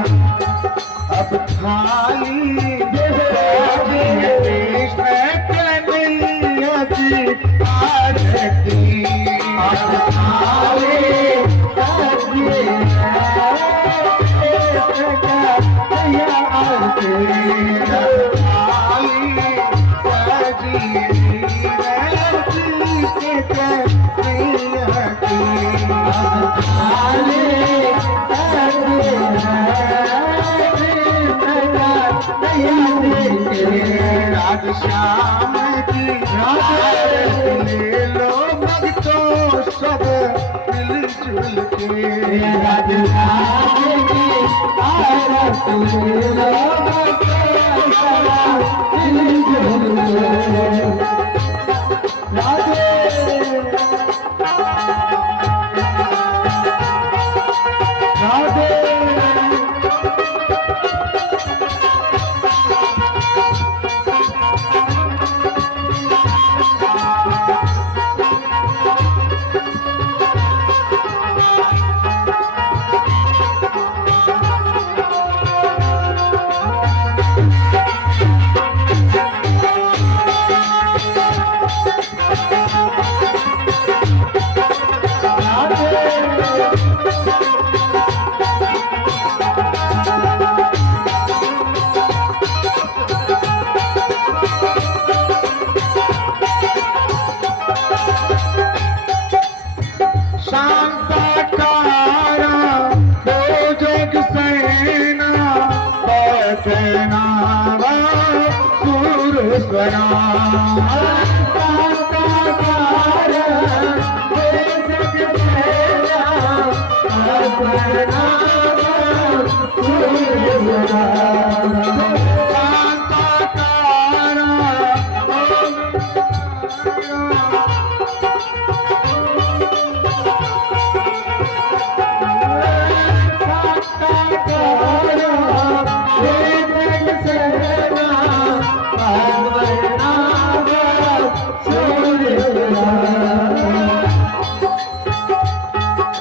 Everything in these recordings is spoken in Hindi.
अब खाली कृष्ण कन्हैया की आरती अब खाली श्याम की ले लो भक्तों सब मिलजुल के राधा की आरती ले लो भक्तों सब मिलजुल के राधे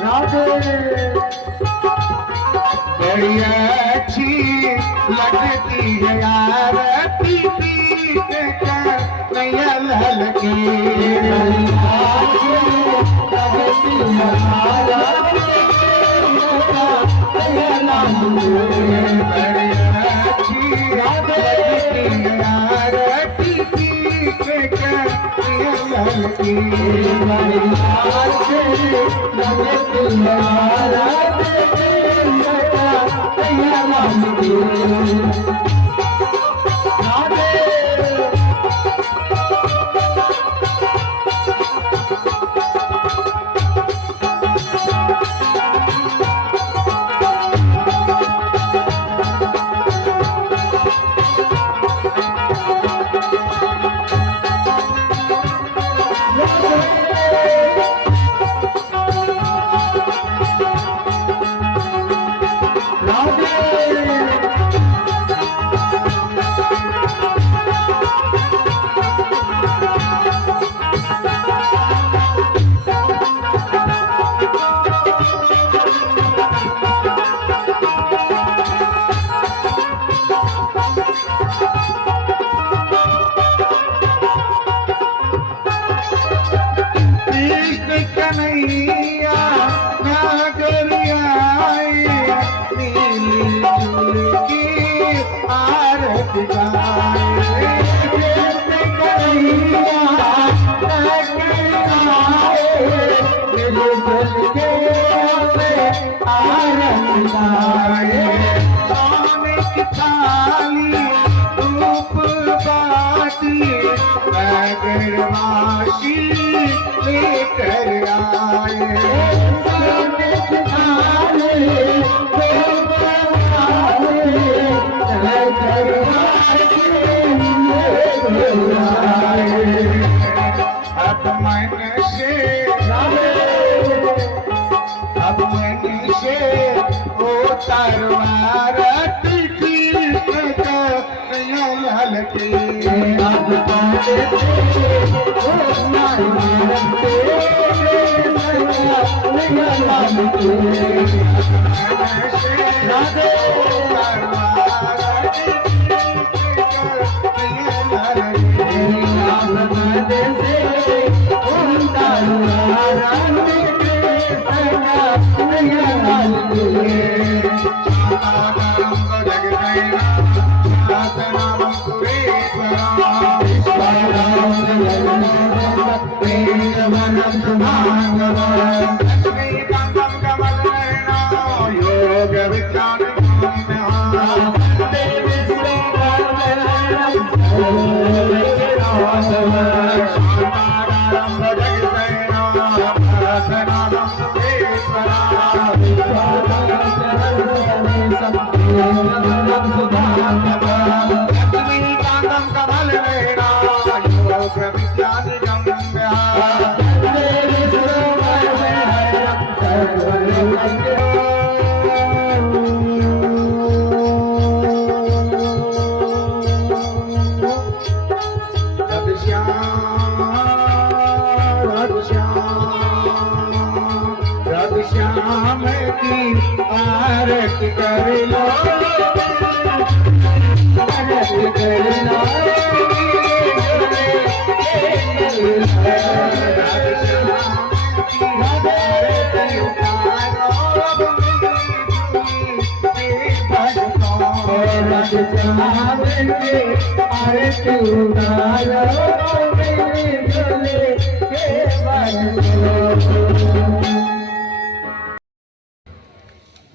राधे बड़ी अच्छी लगती है यार पीपी नैया ललकी लगती है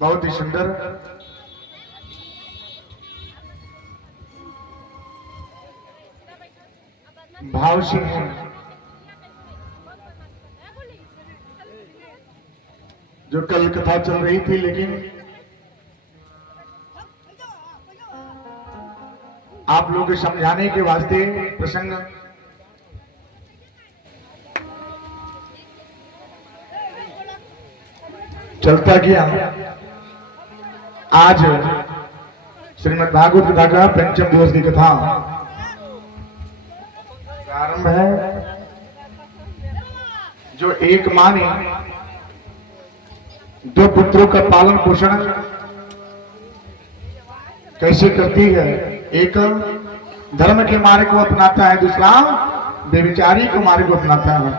बहुत ही सुंदर भाव से है जो कल कथा चल रही थी, लेकिन आप लोगों को समझाने के वास्ते प्रसंग चलता गया। आज श्रीमद् भागवत कथा का पंचम दिवस की कथा प्रारंभ है। जो एक मां ने दो पुत्रों का पालन पोषण कैसे करती है, एक धर्म के मार्ग को अपनाता है, दूसरा व्यभिचारी के मार्ग को अपनाता है।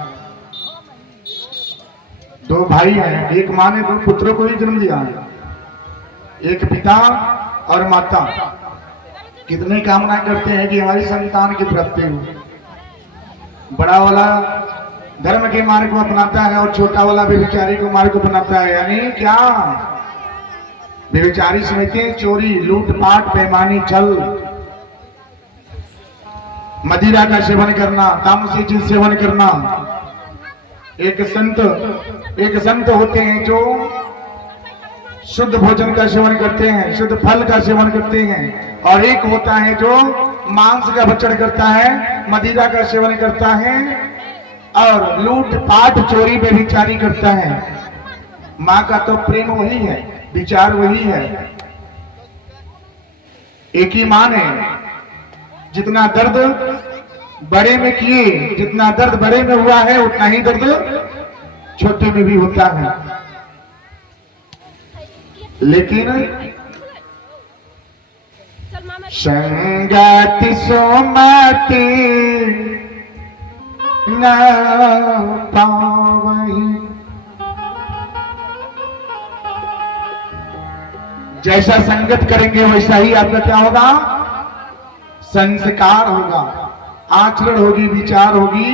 दो भाई हैं, एक मां ने दो पुत्रों को ही जन्म दिया है। एक पिता और माता कितने कामना करते हैं कि हमारी संतान की प्राप्ति हो। बड़ा वाला धर्म के मार्ग को अपनाता है और छोटा वाला व्यभिचारी को मार्ग को अपनाता है। यानी क्या? व्यभिचारी समझते चोरी, लूटपाट, बेईमानी, छल, मदिरा का सेवन करना, तामसी चीज सेवन करना। एक संत होते हैं जो शुद्ध भोजन का सेवन करते हैं, शुद्ध फल का सेवन करते हैं, और एक होता है जो मांस का भक्षण करता है, मदिरा का सेवन करता है और लूट पाट चोरी बेविचारी करता है। माँ का तो प्रेम वही है, विचार वही है। एक ही माँ ने जितना दर्द बड़े में किए, जितना दर्द बड़े में हुआ है उतना ही दर्द छोटे में भी होता है। लेकिन संगति सोमति न पावहि, जैसा संगत करेंगे वैसा ही आपका क्या होगा? संस्कार होगा, आचरण होगी, विचार होगी।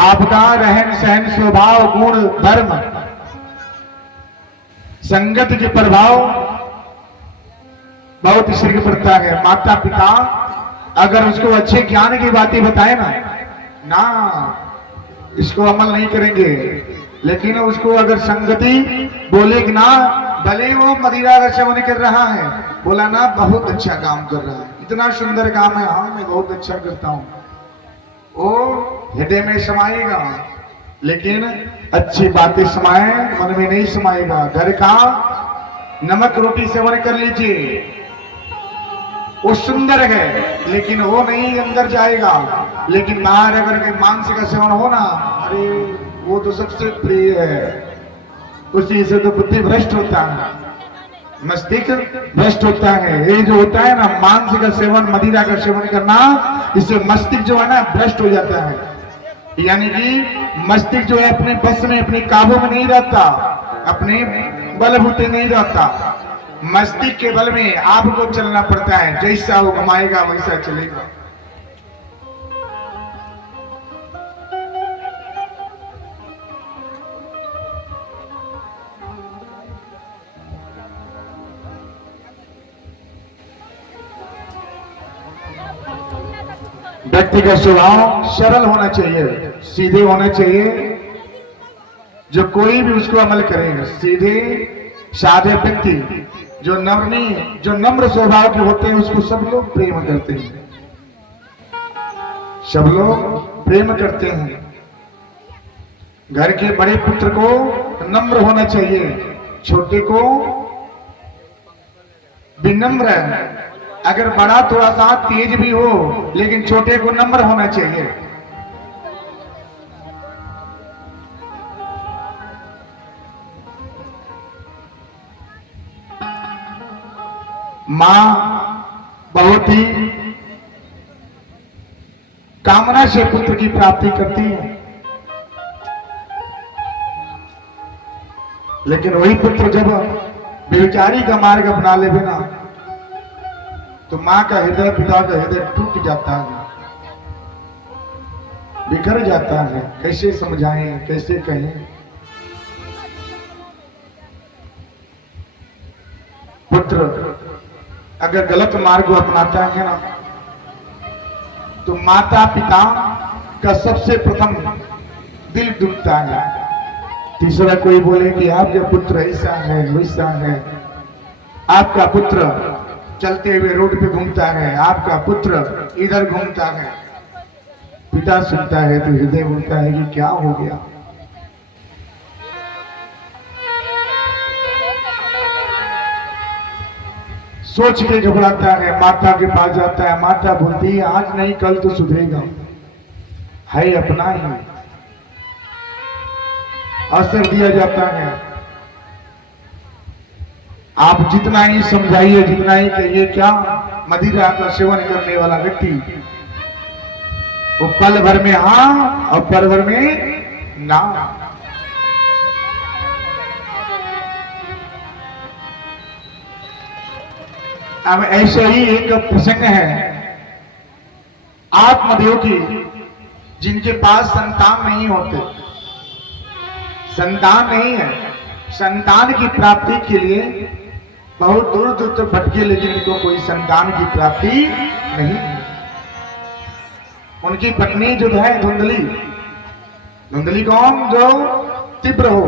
आपका रहन सहन, स्वभाव, गुण, धर्म, संगत के प्रभाव बहुत सिर पड़ता है। माता पिता अगर उसको अच्छे ज्ञान की बातें बताए ना इसको अमल नहीं करेंगे। लेकिन उसको अगर संगति बोले कि ना, भले वो मदिरा का सेवन कर रहा है, बोला ना बहुत अच्छा काम कर रहा है, इतना सुंदर काम है, हाँ मैं बहुत अच्छा करता हूं, वो हृदय में समाएगा। लेकिन अच्छी बातें समाए मन में नहीं समाएगा। घर का नमक रोटी सेवन कर लीजिए, वो सुंदर है लेकिन वो नहीं अंदर जाएगा। लेकिन बाहर अगर के मांस का सेवन हो ना, अरे वो तो सबसे प्रिय है, उसी से तो बुद्धि भ्रष्ट होता है, मस्तिष्क भ्रष्ट होता है। ये जो होता है ना मांस का सेवन, मदिरा का सेवन करना, इससे मस्तिष्क जो है ना भ्रष्ट हो जाता है। यानी कि मस्तिष्क जो है अपने बस में, अपने काबू में नहीं रहता, अपने बलबूते नहीं रहता। मस्तिष्क के बल में आपको चलना पड़ता है, जैसा वो घुमाएगा वैसा चलेगा। व्यक्ति का स्वभाव सरल होना चाहिए, सीधे होना चाहिए। जो कोई भी उसको अमल करेगा, सीधे साधे व्यक्ति जो नम्र स्वभाव के होते हैं उसको सब लोग प्रेम करते हैं, सब लोग प्रेम करते हैं। घर के बड़े पुत्र को नम्र होना चाहिए, छोटे को विनम्र। अगर बड़ा थोड़ा सा तेज भी हो लेकिन छोटे को नम्र होना चाहिए। मां बहुत ही कामना से पुत्र की प्राप्ति करती है, लेकिन वही पुत्र जब व्यभिचारी का मार्ग अपना ले बिना तो मां का हृदय, पिता का हृदय टूट जाता है, बिखर जाता है। कैसे समझाएं, कैसे कहें? पुत्र अगर गलत मार्ग को अपनाता है ना तो माता पिता का सबसे प्रथम दिल दुखता है। तीसरा कोई बोले कि आपका पुत्र ऐसा है वैसा है, आपका पुत्र चलते हुए रोड पे घूमता है, आपका पुत्र इधर घूमता है। पिता सुनता है तो हृदय बोलता है कि क्या हो गया। सोच के घबराता है, माता के पास जाता है, माता बोलती है आज नहीं कल तो सुधरेगा, है अपना ही। असर दिया जाता है। आप जितना ही समझाइए, जितना ही कहिए, क्या मदिरा का सेवन करने वाला व्यक्ति वो पल भर में हाँ और पल भर में ना। अब ऐसे ही एक प्रसंग है आत्मदेव की, जिनके पास संतान नहीं होते, संतान नहीं है, संतान की प्राप्ति के लिए बहुत दूर दूर तक भटके, लेकिन इनको कोई संतान की प्राप्ति नहीं। उनकी पत्नी जो है धुंधली, धुंधली कौन? जो तीव्र हो,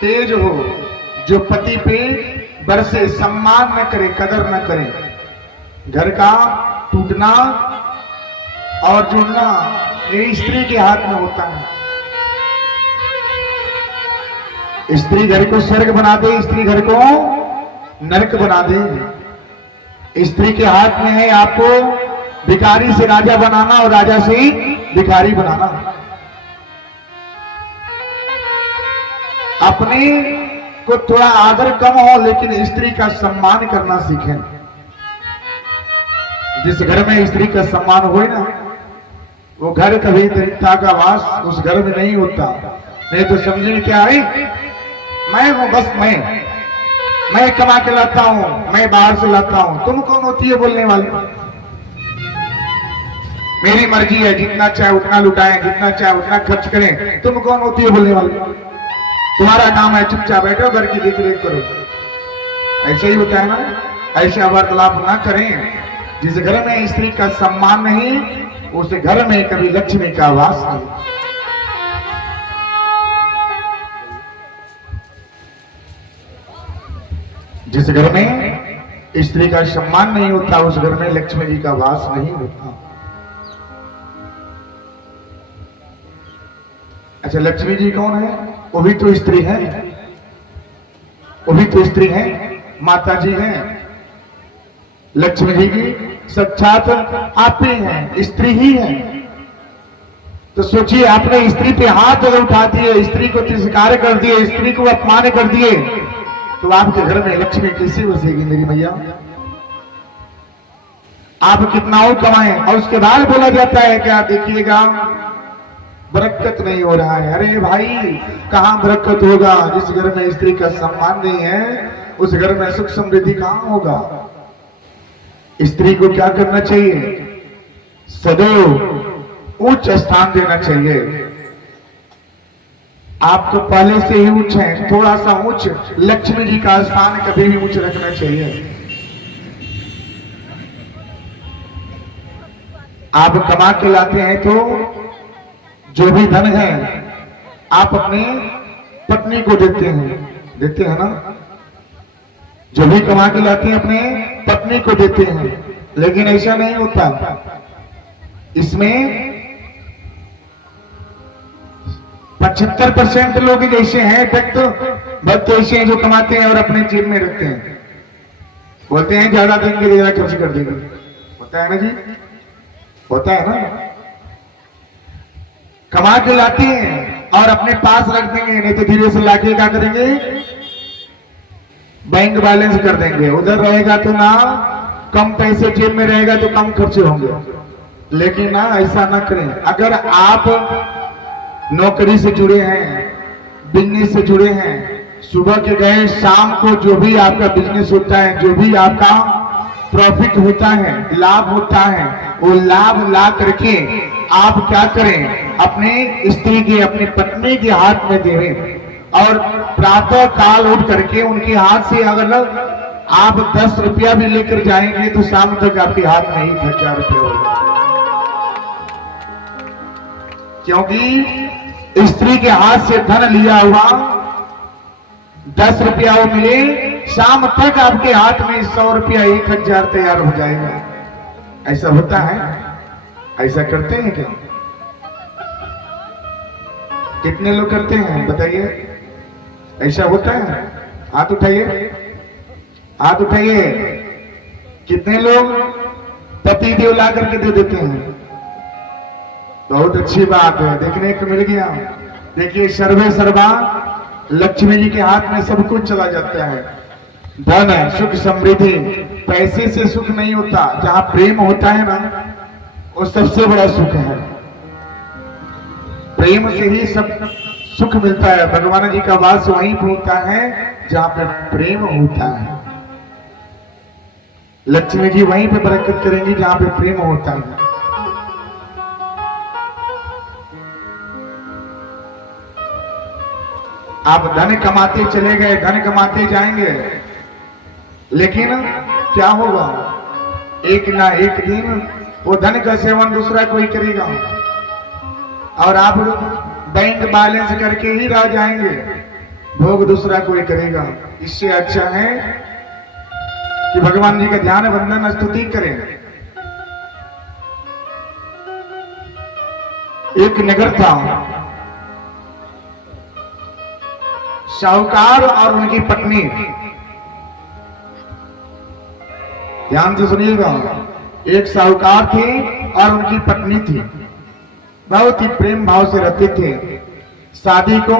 तेज हो, जो पति पे बरसे, सम्मान न करे, कदर न करे, घर का टूटना और जुड़ना ये स्त्री के हाथ में होता है। स्त्री घर को स्वर्ग बना दे, स्त्री घर को नरक बना दे। स्त्री के हाथ में है आपको भिखारी से राजा बनाना और राजा से भिखारी बनाना। अपने को थोड़ा आदर कम हो, लेकिन स्त्री का सम्मान करना सीखें। जिस घर में स्त्री का सम्मान हो ना, वो घर कभी दरिद्रता का वास उस घर में नहीं होता। नहीं तो समझिए क्या है, मैं हूं, बस मैं कमा के लाता हूं, मैं बाहर से लाता हूं, तुम कौन होती है बोलने वाली? मेरी मर्जी है, जितना चाहे उतना लुटाएं, जितना चाहे उतना खर्च करें, तुम कौन होती है बोलने वाली? तुम्हारा काम है चुपचाप बैठो, घर की देख रेख करो। ऐसे ही होता है ना, ऐसे वार्तालाप ना करें। जिस घर में स्त्री का सम्मान नहीं, उस घर में कभी लक्ष्मी का वास नहीं। जिस घर में स्त्री का सम्मान नहीं होता, उस घर में लक्ष्मी जी का वास नहीं होता। अच्छा, लक्ष्मी जी कौन है? वो भी तो स्त्री है, वो भी तो स्त्री है, माता जी है। लक्ष्मी जी की साक्षात आप ही हैं, स्त्री ही है। तो सोचिए, आपने स्त्री पे हाथ अगर उठा दिए, स्त्री को तिरस्कार कर दिए, स्त्री को अपमान कर दिए, तो आपके घर में लक्ष्मी कैसे बसेगी मेरी मैया? आप कितना और कमाएं और उसके बाद बोला जाता है क्या, देखिएगा बरकत नहीं हो रहा है। अरे भाई, कहां बरकत होगा? जिस घर में स्त्री का सम्मान नहीं है, उस घर में सुख समृद्धि कहां होगा? स्त्री को क्या करना चाहिए? सदैव उच्च स्थान देना चाहिए। आप तो पहले से ही उच्च हैं, थोड़ा सा उच्च लक्ष्मी जी का स्थान कभी भी उच्च रखना चाहिए। आप कमा के लाते हैं तो जो भी धन है आप अपनी पत्नी को देते हैं ना? जो भी कमा के लाते हैं अपने पत्नी को देते हैं, लेकिन ऐसा नहीं होता। इसमें 75% लोग जैसे हैं, भक्त ऐसे हैं जो कमाते हैं और अपने जेब में रखते हैं, बोलते हैं ज्यादा देंगे, ज्यादा खर्च कर देंगे। होता है ना जी, होता है ना? कमा के लाते हैं और अपने पास रख देंगे, नहीं तो धीरे से लाके क्या करेंगे? बैंक बैलेंस कर देंगे। उधर रहेगा तो ना कम पैसे जेब में रहेगा तो कम खर्चे होंगे, लेकिन ना ऐसा ना करें। अगर आप नौकरी से जुड़े हैं, बिजनेस से जुड़े हैं, सुबह के गए शाम को जो भी आपका बिजनेस होता है, जो भी आपका प्रॉफिट होता है, लाभ होता है, वो लाभ ला करके आप क्या करें? अपने स्त्री के, अपनी पत्नी के हाथ में देवें। और प्रातः काल उठ करके उनके हाथ से अगर आप 10 रुपया भी लेकर जाएंगे तो शाम तक आपके हाथ में ही 1000 रुपया होगा। क्योंकि स्त्री के हाथ से धन लिया हुआ 10 रुपया वो मिले, शाम तक आपके हाथ में 100 रुपया 1000 तैयार हो जाएगा। ऐसा होता है? ऐसा करते हैं क्या? कितने लोग करते हैं बताइए? ऐसा होता है? हाथ उठाइए, हाथ उठाइए। कितने लोग पति देव ला करके दे देते हैं? बहुत अच्छी बात है, देखने को मिल गया। देखिए, सर्वे सर्वा लक्ष्मी जी के हाथ में सब कुछ चला जाता है। धन है, सुख समृद्धि। पैसे से सुख नहीं होता, जहां प्रेम होता है ना, वो सबसे बड़ा सुख है। प्रेम से ही सब सुख मिलता है। भगवान जी का वास वहीं पर होता है जहां पे प्रेम होता है। लक्ष्मी जी वहीं पे बरकत करेंगी जहां पे प्रेम होता है। आप धन कमाते चले गए, धन कमाते जाएंगे, लेकिन क्या होगा? एक ना एक दिन वो धन का सेवन दूसरा कोई करेगा और आप बैंक बैलेंस करके ही रह जाएंगे, भोग दूसरा कोई करेगा। इससे अच्छा है कि भगवान जी का ध्यान वंदन स्तुति करें। एक नगर था, साहूकार और उनकी पत्नी, ध्यान से सुनिएगा, एक साहूकार थे और उनकी पत्नी थी, बहुत ही प्रेम भाव से रहते थे। शादी को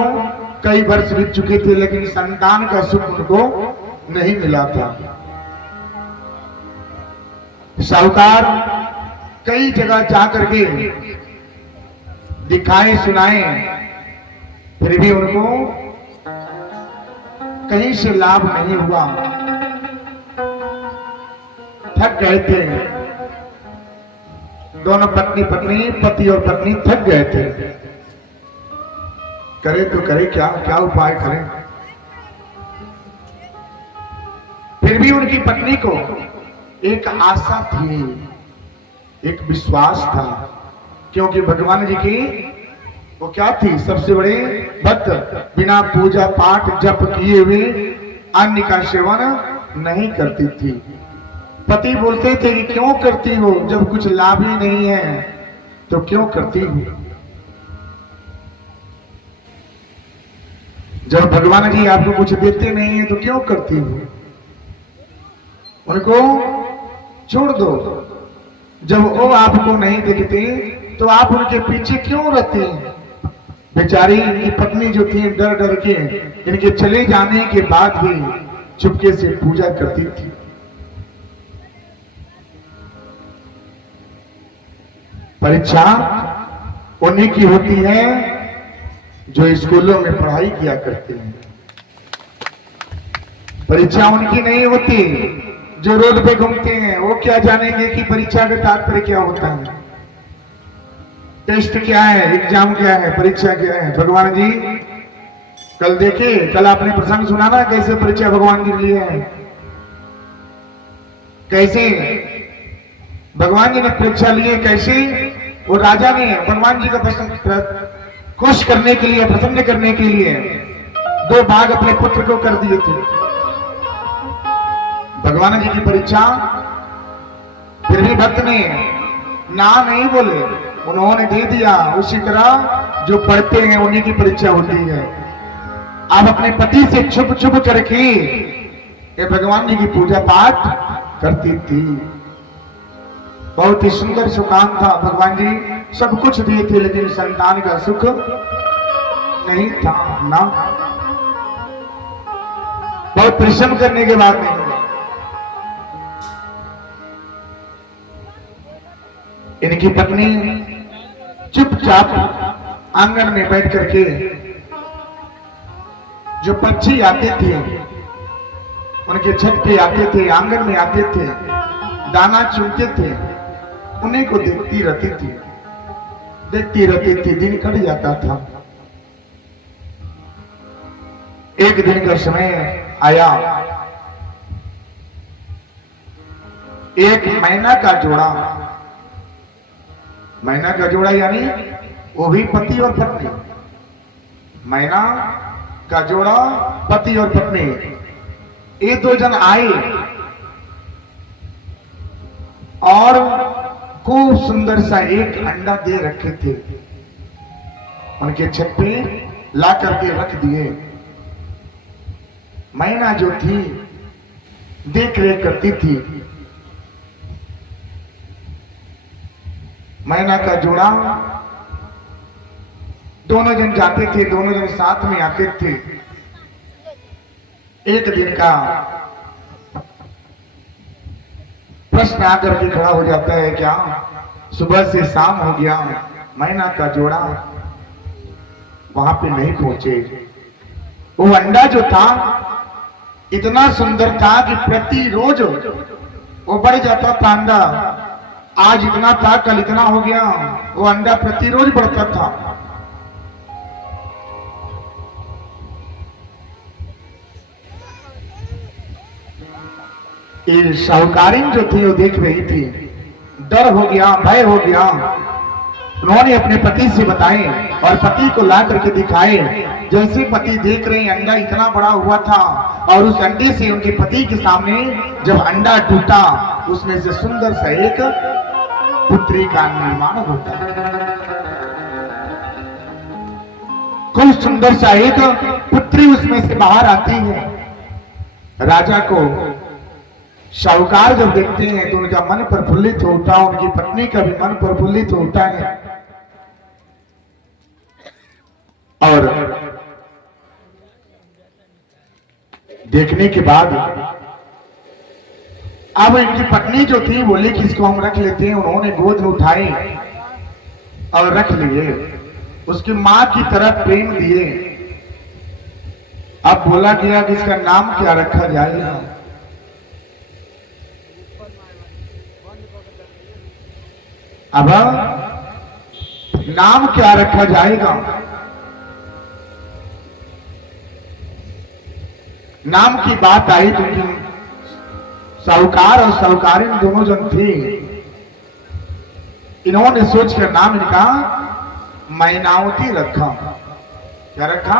कई वर्ष बीत चुके थे लेकिन संतान का सुख उनको नहीं मिला था। साहूकार कई जगह जाकर के दिखाए सुनाए, फिर भी उनको कहीं से लाभ नहीं हुआ। थक गए थे दोनों, पत्नी पति और पत्नी थक गए थे। करे तो करे क्या, क्या उपाय करें? फिर भी उनकी पत्नी को एक आशा थी, एक विश्वास था, क्योंकि भगवान जी की वो क्या थी? सबसे बड़े भक्त, बिना पूजा पाठ जप किए हुए अन्न का सेवन नहीं करती थी। पति बोलते थे कि क्यों करती हो, जब कुछ लाभ ही नहीं है तो क्यों करती हो? जब भगवान जी आपको कुछ देते नहीं है तो क्यों करती हो? उनको छोड़ दो। जब वो आपको नहीं देखते तो आप उनके पीछे क्यों रहते हैं? बेचारी इनकी पत्नी जो थी डर डर के इनके चले जाने के बाद भी चुपके से पूजा करती थी। परीक्षा उन्हीं की होती है जो स्कूलों में पढ़ाई किया करते हैं। परीक्षा उनकी नहीं होती जो रोड पे घूमते हैं। वो क्या जानेंगे कि परीक्षा का तात्पर्य क्या होता है, टेस्ट क्या है, एग्जाम क्या है, परीक्षा क्या है। भगवान जी कल देखे, कल आपने प्रसंग सुना ना कैसे परीक्षा भगवान जी लिए है, कैसे भगवान जी ने परीक्षा लिए, कैसे वो राजा ने भगवान जी का खुश करने के लिए, प्रसन्न करने के लिए 2 भाग अपने पुत्र को कर दिए थे। भगवान जी की परीक्षा, फिर भी भक्त ने ना नहीं बोले, उन्होंने दे दिया। उसी तरह जो पढ़ते हैं उन्हीं की परीक्षा होती है। आप अपने पति से छुप छुप करके ये भगवान जी की पूजा पाठ करती थी। बहुत ही सुंदर सुकाम था। भगवान जी सब कुछ दिए थे लेकिन संतान का सुख नहीं था ना। बहुत परिश्रम करने के बाद नहीं। इनकी पत्नी चुपचाप आंगन में बैठ करके जो पक्षी आते थे उनके छत पे आते थे, आंगन में आते थे, दाना चुनते थे, उन्हीं को देखती रहती थी, देखती रहती थी। दिन कट जाता था। एक दिन का समय आया, एक मैना का जोड़ा, मैना का जोड़ा यानी वो भी पति और पत्नी, मैना का जोड़ा पति और पत्नी, ये 2 जन आए और खूब सुंदर सा एक अंडा दे रखे थे, उनके छत पे ला करके रख दिए। मैना जो थी देख रेख करती थी। मैना का जोड़ा, दोनों जन जाते थे, दोनों जन साथ में आते थे। एक दिन का प्रश्न आकर के खड़ा हो जाता है, क्या सुबह से शाम हो गया, मैना का जोड़ा वहां पे नहीं पहुंचे। वो अंडा जो था इतना सुंदर था कि प्रतिरोज वो बढ़ जाता था अंडा। आज इतना था, कल इतना हो गया। वो अंडा प्रतिरोज बढ़ता था। ये साहूकारीन जो थी वो देख रही थी, डर हो गया, भय हो गया। उन्होंने अपने पति से बताए और पति को ला करके दिखाए। जैसे पति देख रहे हैं अंडा इतना बड़ा हुआ था, और उस अंडे से उनके पति के सामने जब अंडा टूटा, उसमें से सुंदर सा एक पुत्री का निर्माण होता। खूब सुंदर सा एक पुत्री उसमें से बाहर आती है। राजा को साहूकार जब देखते हैं तो उनका मन प्रफुल्लित होता है, उनकी पत्नी का भी मन प्रफुल्लित होता है। और देखने के बाद अब इनकी पत्नी जो थी बोली कि इसको हम रख लेते हैं। उन्होंने गोद में उठाए और रख लिए, उसकी मां की तरफ प्रेम दिए। अब बोला गया कि इसका नाम क्या रखा जाएगा। अब नाम क्या रखा जाएगा। नाम की बात आई तो साहूकार और साहूकारीन दोनों जन थे। इन्होंने सोचकर नाम इनका मैनावती रखा। क्या रखा?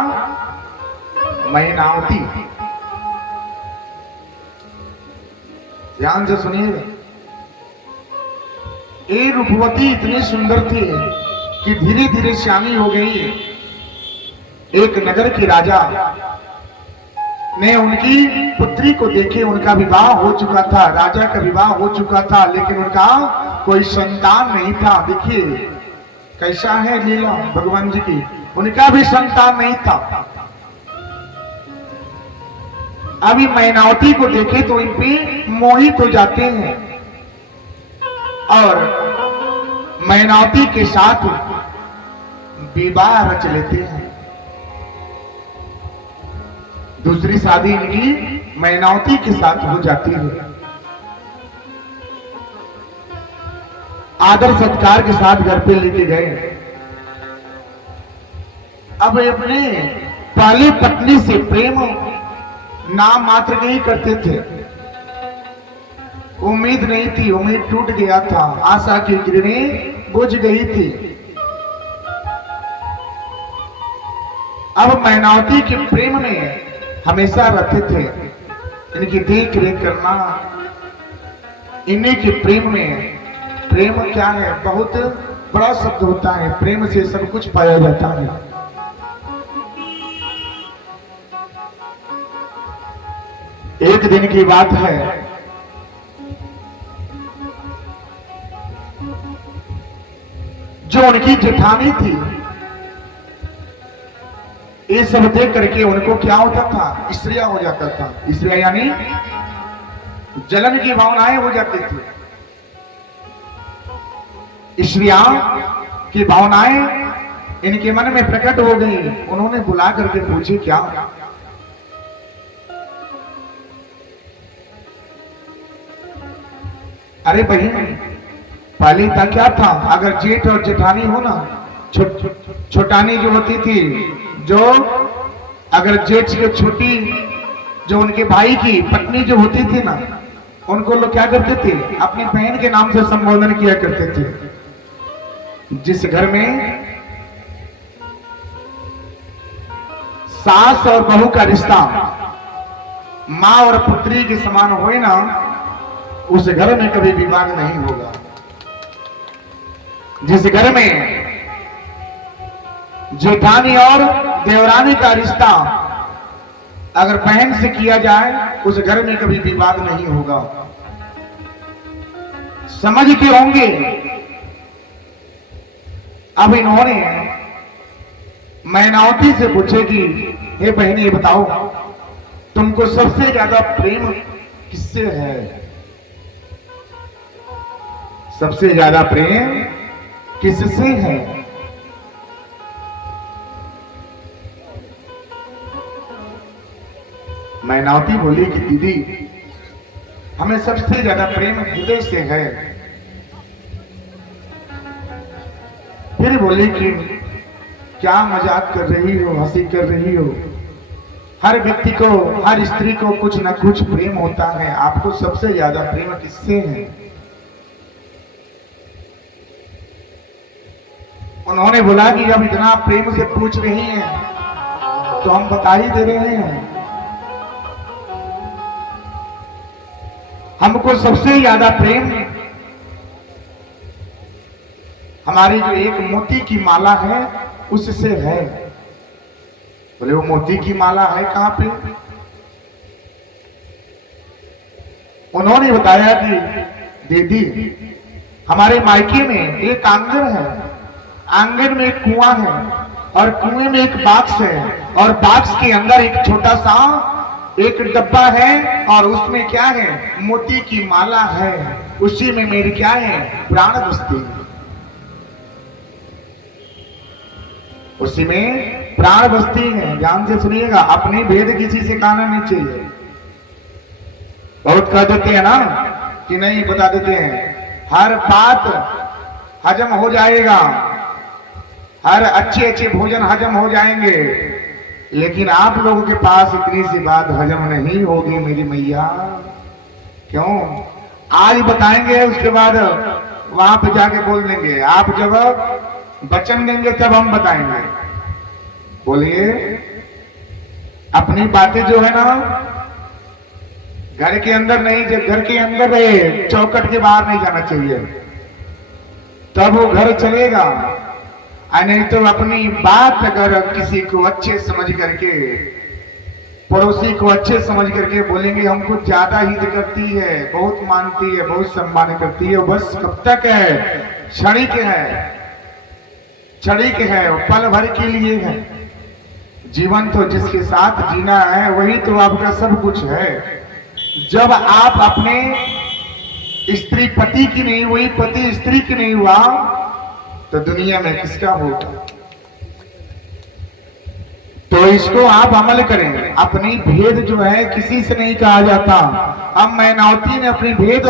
मैनावती। ध्यान से सुनिए। ये रूपवती इतनी सुंदर थी कि धीरे धीरे श्यामी हो गई। एक नगर के राजा ने उनकी पुत्री को देखे, उनका विवाह हो चुका था, राजा का विवाह हो चुका था, लेकिन उनका कोई संतान नहीं था। देखिए कैसा है लीला भगवान जी की, उनका भी संतान नहीं था। अभी मैनावती को देखे तो इन पे मोहित हो जाते हैं और मैनावती के साथ विवाह रच लेते हैं। दूसरी शादी इनकी मैनावती के साथ हो जाती है। आदर सत्कार के साथ घर पे लेके गए। अब अपने पहली पत्नी से प्रेम नाम मात्र नहीं करते थे। उम्मीद नहीं थी, उम्मीद टूट गया था, आशा की किरणें बुझ गई थी। अब मैनावती के प्रेम में हमेशा रहते थे, इनकी देख रेख करना। इन्हीं के प्रेम में, प्रेम क्या है, बहुत बड़ा शब्द होता है, प्रेम से सब कुछ पाया जाता है। एक दिन की बात है, जो उनकी जेठानी थी, ये सब देख करके उनको क्या होता था, ईर्ष्या हो जाता था। ईर्ष्या यानी जलन की भावनाएं हो जाती थी। ईर्ष्या की भावनाएं इनके मन में प्रकट हो गई। उन्होंने बुला करके पूछे, क्या? अरे बहन, पहले था क्या था, अगर जेठ और जेठानी हो ना, छोटानी जो होती थी, जो अगर जेठ के छोटी जो उनके भाई की पत्नी जो होती थी ना, उनको लोग क्या करते थे, अपनी बहन के नाम से संबोधन किया करते थे। जिस घर में सास और बहू का रिश्ता माँ और पुत्री के समान होए ना, उस घर में कभी विवाद नहीं होगा। जिस घर में जेठानी और देवरानी का रिश्ता अगर बहन से किया जाए, उस घर में कभी विवाद नहीं होगा। समझ के होंगे। अब इन्होंने मैनावती से पूछे कि हे बहन, ये बताओ तुमको सबसे ज्यादा प्रेम किससे है? सबसे ज्यादा प्रेम किससे है? मैनावती बोली कि दीदी, हमें सबसे ज्यादा प्रेम हृदय से है। फिर बोले कि क्या मजाक कर रही हो, हंसी कर रही हो। हर व्यक्ति को, हर स्त्री को कुछ ना कुछ प्रेम होता है। आपको सबसे ज्यादा प्रेम किससे है? उन्होंने बोला कि जब इतना प्रेम से पूछ रही हैं तो हम बता ही दे रहे हैं। हमको सबसे ज्यादा प्रेम हमारी जो एक मोती की माला है उससे है। बोले वो मोती की माला है कहां पे? उन्होंने बताया कि दीदी हमारे मायके में एक आंगन है, आंगन में एक कुआं है और कुएं में एक बाक्स है और बाक्स के अंदर एक छोटा सा एक डब्बा है और उसमें क्या है? मोती की माला है। उसी में मेरी क्या है? प्राण बसती है। उसी में प्राण बसती है। ध्यान से सुनिएगा, अपनी भेद किसी से कहना नहीं चाहिए। बहुत कह देते हैं ना कि नहीं, बता देते हैं हर बात हजम हो जाएगा, हर अच्छे अच्छे भोजन हजम हो जाएंगे, लेकिन आप लोगों के पास इतनी सी बात हजम नहीं होगी मेरी मैया। क्यों? आज बताएंगे, उसके बाद वहां पे जाके बोल देंगे। आप जब वचन देंगे तब हम बताएंगे। बोलिए, अपनी बातें जो है ना घर के अंदर नहीं, जब घर के अंदर रहे, चौखट के बाहर नहीं जाना चाहिए, तब वो घर चलेगा। नहीं तो अपनी बात अगर किसी को अच्छे समझ करके, पड़ोसी को अच्छे समझ करके बोलेंगे हमको ज्यादा हित करती है, बहुत मानती है, बहुत सम्मान करती है, बस कब तक है? क्षणिक है, क्षणिक है, पल भर के लिए है। जीवन तो जिसके साथ जीना है वही तो आपका सब कुछ है। जब आप अपने स्त्री पति की नहीं हुई, पति स्त्री की नहीं हुआ, तो दुनिया में किसका होगा? तो इसको आप अमल करें। अपनी भेद जो है किसी से नहीं कहा जाता। अब मैनावती ने अपनी भेद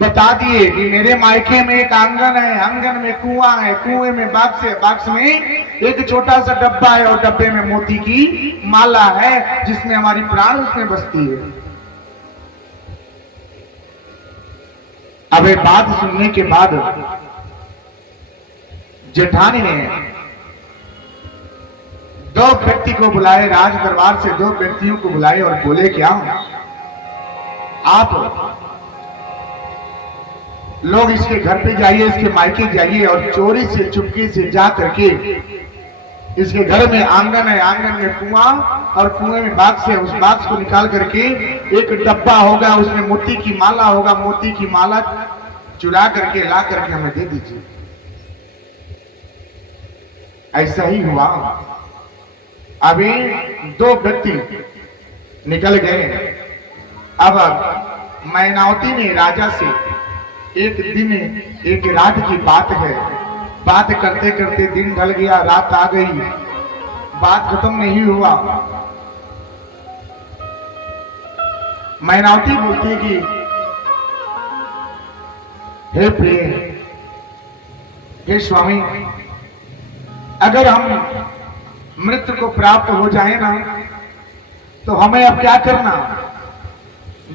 बता दिए कि मेरे मायके में एक आंगन है, आंगन में कुआं है, कुएं में बाक्स है, बाक्स में एक छोटा सा डब्बा है और डब्बे में मोती की माला है जिसमें हमारी प्राण उसमें बसती है। अब ये बात सुनने के बाद जेठानी ने दो व्यक्ति को बुलाए, राज दरबार से दो व्यक्तियों को बुलाए और बोले क्या आप लोग इसके घर पे जाइए, इसके मायके जाइए और चोरी से चुपके से जा करके इसके घर में आंगन है, आंगन में कुआं और कुएं में बाक्स है, उस बाक्स को निकाल करके एक डब्बा होगा, उसमें मोती की माला होगा, मोती की माला चुरा करके ला करके हमें दे दीजिए। ऐसा ही हुआ। अभी दो व्यक्ति निकल गए। अब मैनावती ने राजा से एक दिन, एक रात की बात है, बात करते करते दिन ढल गया, रात आ गई, बात खत्म नहीं हुआ। मैनावती बोलती कि हे प्रिय, हे स्वामी, अगर हम मृत्यु को प्राप्त हो जाए ना तो हमें अब क्या करना?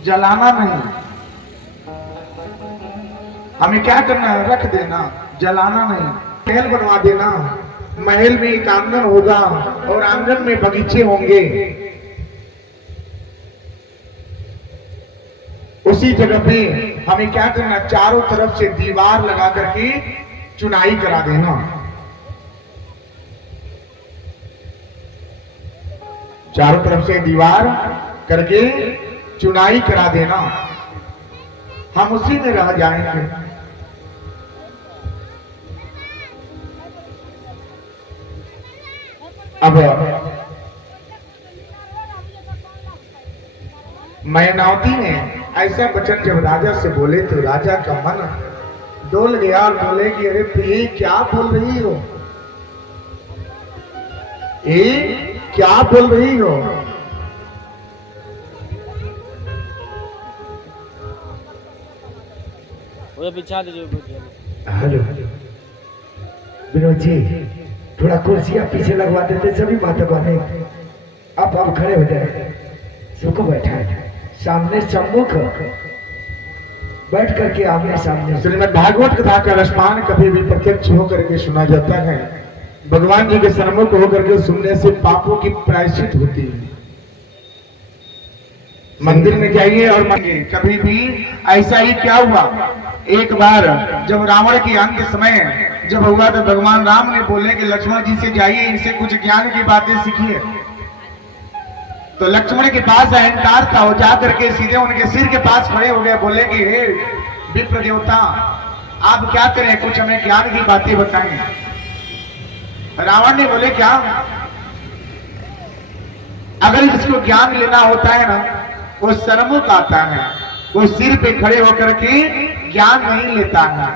जलाना नहीं, हमें क्या करना है? रख देना, जलाना नहीं। महल बनवा देना, महल में एक आंगन होगा और आंगन में बगीचे होंगे। उसी जगह पे हमें क्या करना? चारों तरफ से दीवार लगा करके चुनाई करा देना। चारों तरफ से दीवार करके चुनाई करा देना, हम उसी में रह जाएंगे। अब मैनावती ने ऐसा वचन जब राजा से बोले तो राजा का मन डोल गया और बोले कि अरे प्रिय, क्या बोल रही हो? क्या बोल रही हो? वो बिछा दीजिए। हेलो विनोद जी, थोड़ा कुर्सियां पीछे लगवा देते सभी माता बहने। आप खड़े हो जाए, सबको बैठाए सामने सम्मुख बैठ करके आमने सामने। श्रीमद् भागवत कथा का रसपान कभी भी प्रत्यक्ष होकर के सुना जाता है। भगवान जी के सन्मुख होकर के सुनने से पापों की प्रायश्चित होती है। मंदिर में जाइए और मांगे। कभी भी ऐसा ही क्या हुआ, एक बार जब रावण के अंत समय जब हुआ तो भगवान राम ने बोले कि लक्ष्मण जी से जाइए, इनसे कुछ ज्ञान की बातें सीखिए। तो लक्ष्मण के पास अहंकार था, वो जाकर के सीधे उनके सिर के पास खड़े हो गए, बोले कि हे विप्र देवता, आप क्या करें, कुछ हमें ज्ञान की बातें बताएं। रावण ने बोले क्या, अगर इसको ज्ञान लेना होता है ना, वो सन्मुख आता है, वो सिर पे खड़े होकर के ज्ञान नहीं लेता है।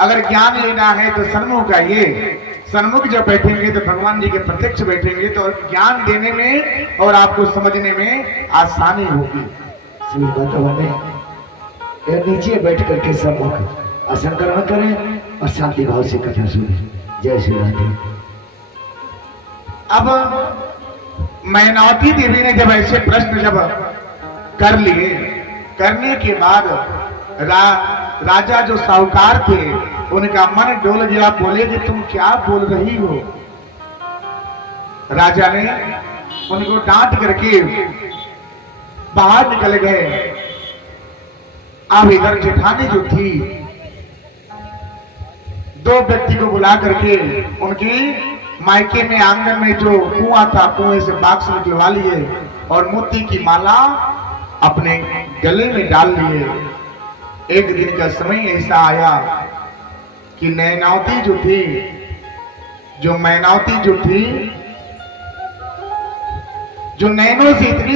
अगर ज्ञान लेना है तो सन्मुख आइए। सन्मुख जब बैठेंगे तो भगवान जी के प्रत्यक्ष बैठेंगे तो ज्ञान देने में और आपको समझने में आसानी होगी। नीचे बैठ करके सम्मुख आसन ग्रहण करें और शांति भाव से कथा सुने। जय श्री राधे। अब मैनावती देवी ने जब ऐसे प्रश्न जब कर लिए, करने के बाद राजा जो साहूकार थे उनका मन डोल गया। बोले कि तुम क्या बोल रही हो। राजा ने उनको डांट करके बाहर निकल गए। अब इधर जेठानी जो थी, दो व्यक्ति को बुला करके उनकी मायके में आंगन में जो कुआं था, कुएं से बाक्स निकलवा लिए और मोती की माला अपने गले में डाल लिए। एक दिन का समय ऐसा आया कि मैनावती जो थी, जो नैनों से इतनी